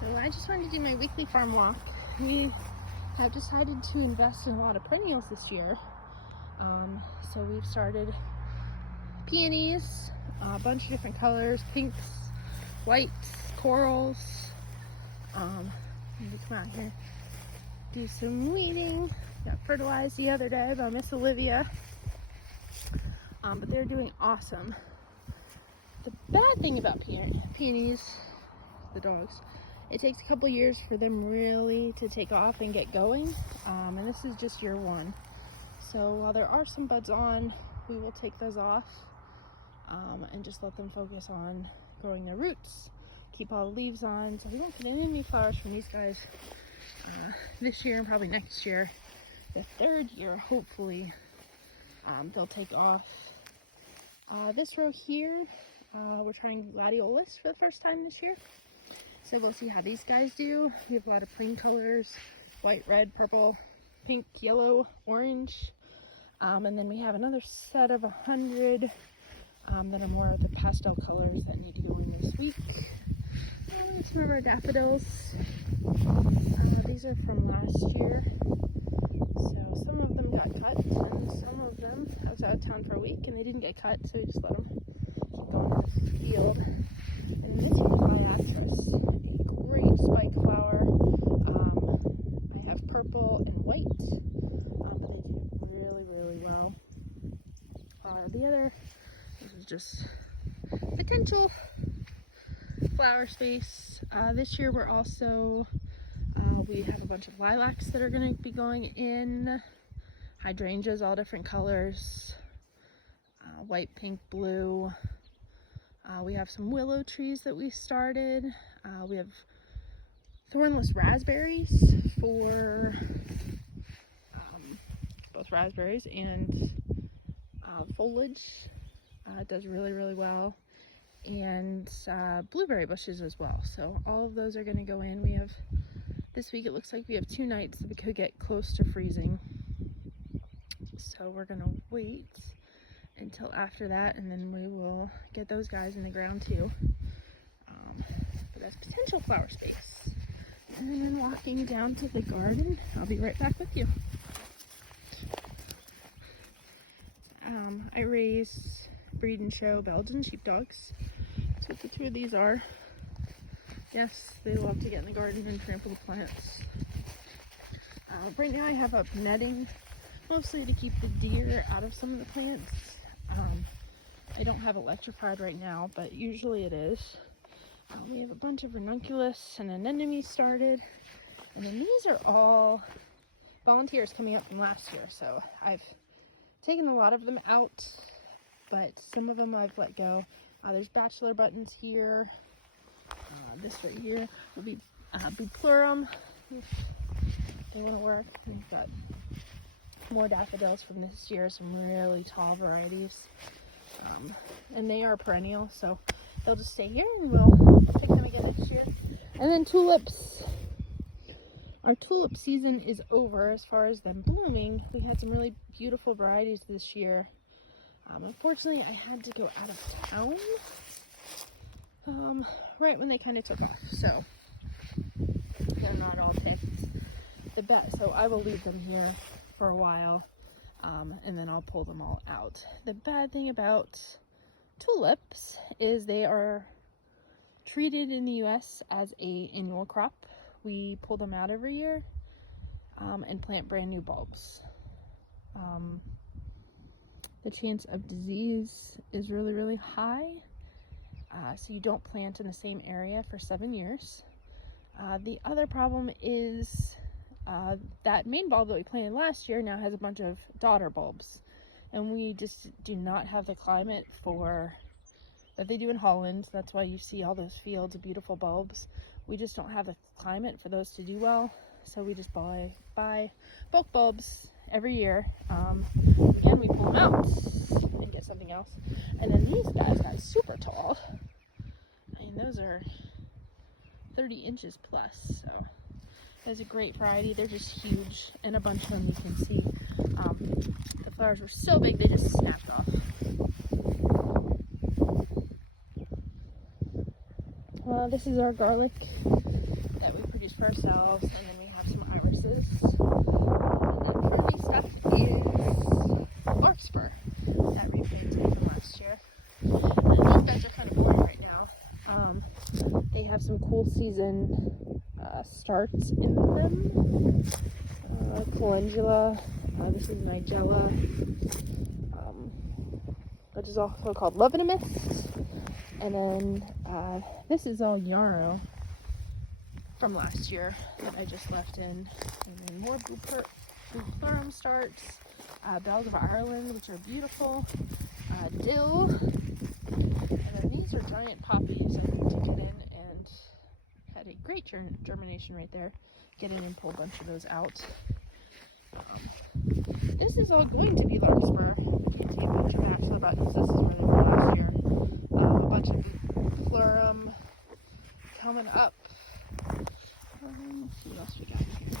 So I just wanted to do my weekly farm walk. We have decided to invest in a lot of perennials this year. So we've started peonies, a bunch of different colors, pinks, whites, corals. Maybe come out here, do some weeding. Got fertilized the other day by Miss Olivia. But they're doing awesome. The bad thing about peonies, the dogs, it takes a couple years for them really to take off and get going. And this is just year one. So while there are some buds on, we will take those off and just let them focus on growing their roots. Keep all the leaves on, so we won't get any flowers from these guys this year and probably next year. The third year, hopefully, they'll take off. This row here, we're trying Gladiolus for the first time this year. So we'll see how these guys do. We have a lot of green colors, white, red, purple, pink, yellow, orange. And then we have another set of 100 that are more of the pastel colors that need to go in this week. Some of our daffodils. These are from last year. So some of them got cut and some of them, I was out of town for a week and they didn't get cut, so we just let them keep going in the field. And this is Gladiolus, a great spike flower. I have purple and white, but they do really, really well. This is just potential flower space. This year we're also, we have a bunch of lilacs that are going to be going in, hydrangeas, all different colors, white, pink, blue. We have some willow trees that we started. We have thornless raspberries for both raspberries and foliage. It does really, really well. And blueberry bushes as well. So all of those are going to go in. We have, this week it looks like we have 2 nights that we could get close to freezing. So we're going to wait until after that, and then we will get those guys in the ground too. But that's potential flower space. And then walking down to the garden, I'll be right back with you. I raise, breed, and show Belgian sheepdogs. That's what the 2 of these are. Yes, they love to get in the garden and trample the plants. Right now I have up netting, mostly to keep the deer out of some of the plants. I don't have electrified right now, but usually it is. We have a bunch of ranunculus and anemones started. And then these are all volunteers coming up from last year. So I've taken a lot of them out, but some of them I've let go. There's Bachelor Buttons here. This right here will be Buplurum, if they want to work. We've got more daffodils from this year, some really tall varieties. And they are perennial, so they'll just stay here and we'll pick them again next year. And then tulips. Our tulip season is over as far as them blooming. We had some really beautiful varieties this year. Unfortunately, I had to go out of town right when they kind of took off, so they're not all picked the best. So I will leave them here for a while, and then I'll pull them all out. The bad thing about tulips is they are treated in the US as an annual crop. We pull them out every year and plant brand new bulbs. The chance of disease is really, really high, so you don't plant in the same area for 7 years. The other problem is that main bulb that we planted last year now has a bunch of daughter bulbs, and we just do not have the climate for that they do in Holland. That's why you see all those fields of beautiful bulbs. We just don't have the climate for those to do well, so we just buy bulk bulbs every year. Again, we pull them out and get something else. And then these guys got super tall. I mean, those are 30 inches plus, so that's a great variety. They're just huge, and a bunch of them you can see. The flowers were so big they just snapped off. This is our garlic that we produce for ourselves, and then we have some irises. And then currently stuff is larkspur that we planted from last year. And these beds are kind of boring right now. They have some cool season starts in them. Calendula, this is Nigella, which is also called Love in a Mist. And then this is all yarrow from last year that I just left in. And then more bluepleurum starts, bells of Ireland, which are beautiful, dill, and then these are giant poppies. I need to get in and had a great germination right there. Get in and pull a bunch of those out. This is all going to be larkspur. You can see a bunch of Bachelor Buttons. This is where they were last year. A bunch of bluepleurum coming up. Let's see what else we got here.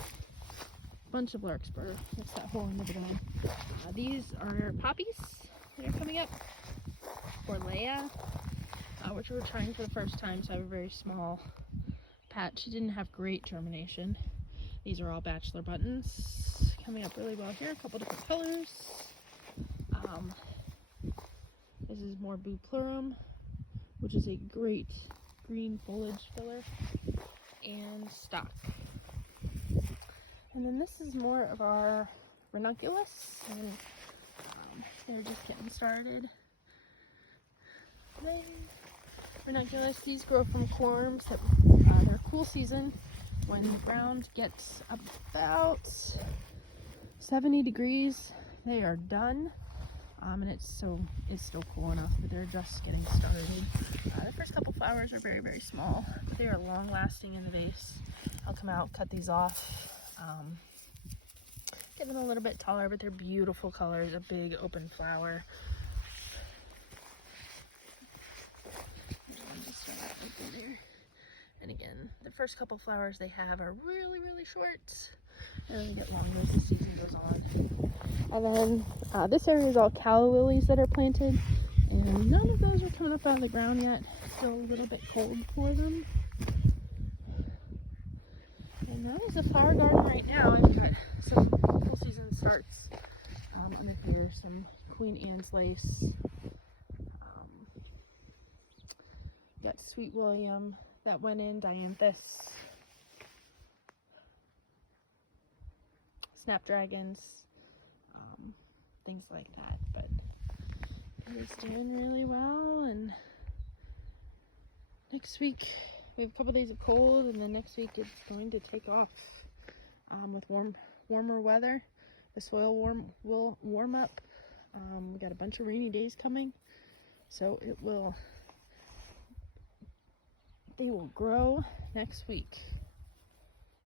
A bunch of larkspur. That's that hole in the bed. These are poppies that are coming up. Orlea, which we're trying for the first time, so I have a very small patch. It didn't have great germination. These are all Bachelor Buttons coming up really well here. A couple different colors. This is more bluepleurum, which is a great green foliage filler, and stock. And then this is more of our ranunculus, and they're just getting started. Ranunculus, these grow from corms that they're cool season. When the ground gets about 70 degrees, they are done. And it's still cool enough, but they're just getting started. The first couple flowers are very, very small, but they are long lasting in the vase. I'll come out, cut these off, get them a little bit taller, but they're beautiful colors, a big open flower. And again, the first couple flowers they have are really, really short, and then they get longer as the season goes on. And then this area is all calla lilies that are planted, and none of those are coming up out of the ground yet. Still a little bit cold for them. And that is the flower garden right now. I've got some full season starts under here, some Queen Anne's lace. Got Sweet William that went in, dianthus, snapdragons, things like that. But it's doing really well, and next week we have a couple days of cold, and then next week it's going to take off with warmer weather. The soil will warm up. We got a bunch of rainy days coming, so they will grow next week.